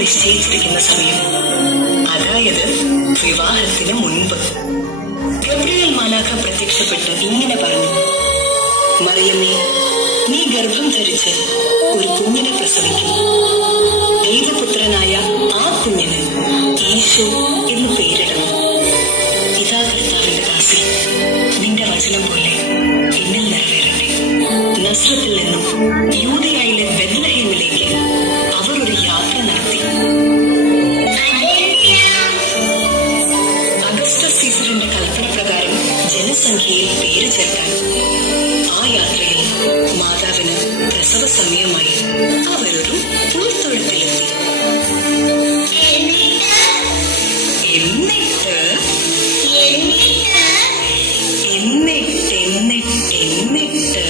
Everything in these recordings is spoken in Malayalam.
നിശ്ചയിച്ചിരിക്കുന്ന സമയം, അതായത് വിവാഹത്തിന് മുൻപ്. ഗബ്രിയേൽ മാലാഖ പ്രത്യക്ഷപ്പെട്ട് ഇങ്ങനെ പറഞ്ഞു: മറിയമേ, നീ ഗർഭം ധരിച്ച് ഒരു കുഞ്ഞിനെ പ്രസവിക്കും. ദൈവപുത്രനായ ആ കുഞ്ഞിന് ഈശോ എന്ന് പേരിടണം. ഇതാ കർത്താവിന്റെ ദാസി, നിന്റെ വചനം പോലെ എന്നിൽ നിറവേറട്ടെ. നസ്രത്തിൽ നിന്നും യൂദയായിലെ ബെത്ലഹേമിലേക്ക് അവർ ഒരു യാത്ര നടത്തി. അഗസ്റ്റസ് സീസറിന്റെ കൽപ്പന പ്രകാരം ജനസംഖ്യയിൽ പേര് ചേർക്കാൻ ആ യാത്രയിൽ മാതാവിന് പ്രസവ സമയമായി. അവരൊരു പുൽത്തൊഴുത്തിലെത്തി. എന്നിട്ട്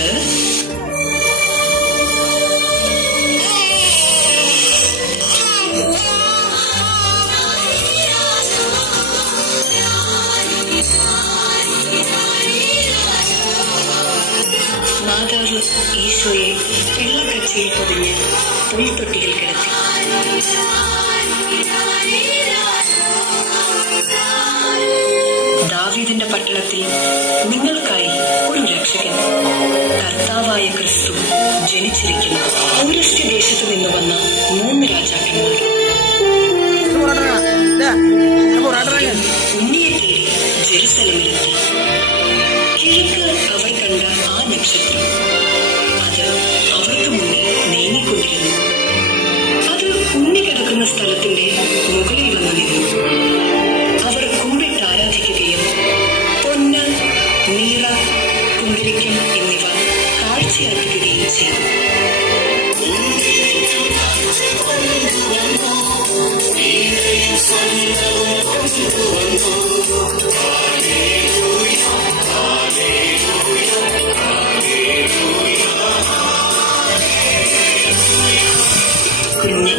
മാതാവ് ഈശോയെ വെള്ളക്കച്ചയിൽ പൊതിഞ്ഞ് പുൽത്തൊട്ടിയിൽ കിടത്തി. ദാവീദിന്റെ പട്ടണത്തിൽ നിങ്ങൾക്കായി ഒരു രക്ഷകൻ, കർത്താവായ ക്രിസ്തു ജനിച്ചിരിക്കുന്നു. പൗരസ്ത്യ ദേശത്തു നിന്ന് വന്ന 3 രാജാക്കന്മാർ ഉണ്ണിയെ തേടി ജെറുസലേമിലെത്തി. കിഴക്ക് അവർ കണ്ട ആ നക്ഷത്രം, അത് അവർക്ക് മുന്നിൽ നീങ്ങിക്കൊണ്ടിരുന്നു. അത് ഉണ്ണി കിടക്കുന്ന സ്ഥലത്തിന്റെ മുകളിൽ വന്ന് നിന്നു. അവർ കുമ്പിട്ട് ആരാധിക്കുകയും പൊന്ന്, നീറ, കുന്തിരിക്കം എന്നിവ കാഴ്ചയർപ്പിക്കുകയും ചെയ്തു. കുഞ്ഞ്